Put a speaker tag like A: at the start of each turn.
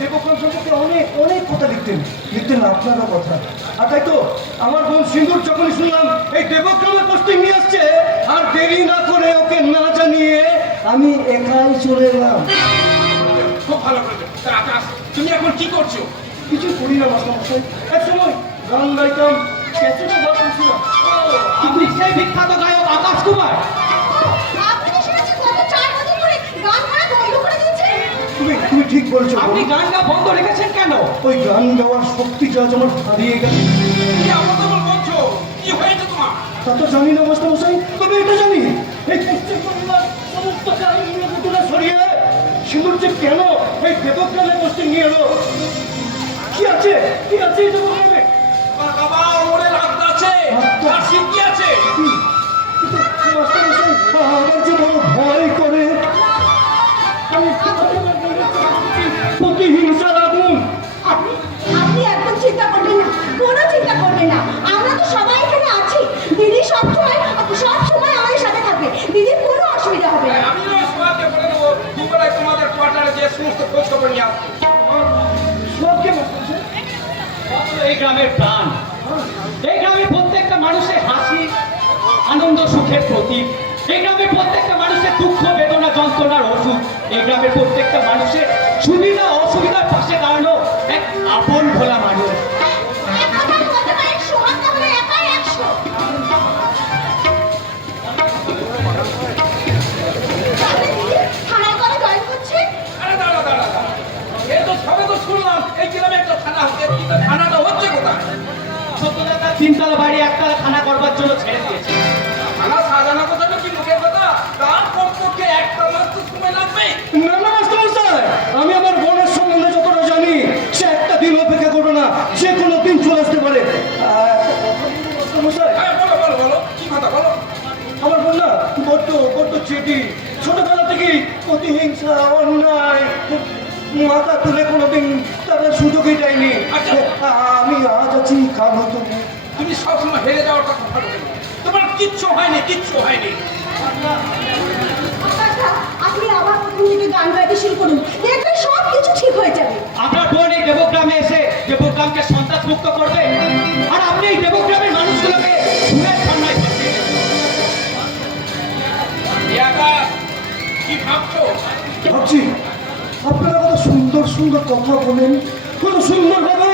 A: দেবক্রম সম্পর্কে অনেক অনেক কথা লিখতেন লিখতেন আপনারও কথা। আর তাই তো আমার বোন সিন্দুর যখনই শুনলাম এই দেবক্রমের পোস্টিং নিয়ে আসছে আর দেরি না করে ওকে না জানিয়ে আমি একাই চলে এলাম।
B: খুব ভালো করেছ আকাশ তুমি এখন কি করছ?
A: কিছু করি না মাস্টারমশাই। এক সময় গান গাইতাম ক্যাসেটও করছিলাম
B: সেই বিখ্যাত গায়ক আকাশ কুমার
A: তুমি ঠিক বলেছ
B: আপনি
A: বোন।
B: গানটা বন্ধ রেখেছেন কেন?
A: ওই গান গাওয়ার শক্তিটা আজ আমার হারিয়ে গেছে।
B: কি আবদ্ধ বলছো কি হয়েছে তোমার?
A: তা তো জানি না মাস্টারমশাই তবে এটা জানি। এই পশ্চিম বাংলার সমস্ত কাহিনীর সরিয়ে সিঁদুর যে কেন এই নিয়ে এলো? কি আছে? কি আছে দেবগ্রামে
B: তোমার বাবা ওরে রাখতে আছে।
A: আত্মা।
B: আর সিদ্ধি আছে?
C: মানুষের হাসি, আনন্দ, সুখের প্রতীক। গ্রামের প্রত্যেকটা মানুষের দুঃখ, বেদনা এই গ্রামের প্রত্যেকটা মানুষের সুবিধা অসুবিধার তিনতলা বাড়ি একতলা খানা করবার জন্য ছেড়ে দিয়েছে
B: তার
A: কোনো দিন চলে আসতে পারে
B: বলো বলো বলো কি কথা বলো
A: আমার বোন না বড্ড বড্ড চেটি ছোটবেলা থেকেই প্রতিহিংসা অন্যায় মাথা তুলে কোনোদিন তাদের সুযোগই আছি কাল হতো
B: তুমি সবসময় হেরে যাওয়ার কথা ভালো তোমার কিচ্ছু হয়নি কিচ্ছু হয়নি।
D: আচ্ছা, আপনি আবার প্রথম থেকে গান গাইতে শুরু করুন দেখবেন সব কিছু ঠিক হয়ে যাবে।
C: আপনার বোন এই দেবগ্রামে এসে দেবগ্রামকে সন্ত্রাস মুক্ত করবে? আর আপনি এই দেবগ্রামের মানুষগুলোকে ঘুরের ঠান্ডায় ফাঁসিয়ে
B: কি ভাবছ?
A: ভাবছি আপনারা কত সুন্দর সুন্দর কথা বলেন। কত সুন্দরভাবে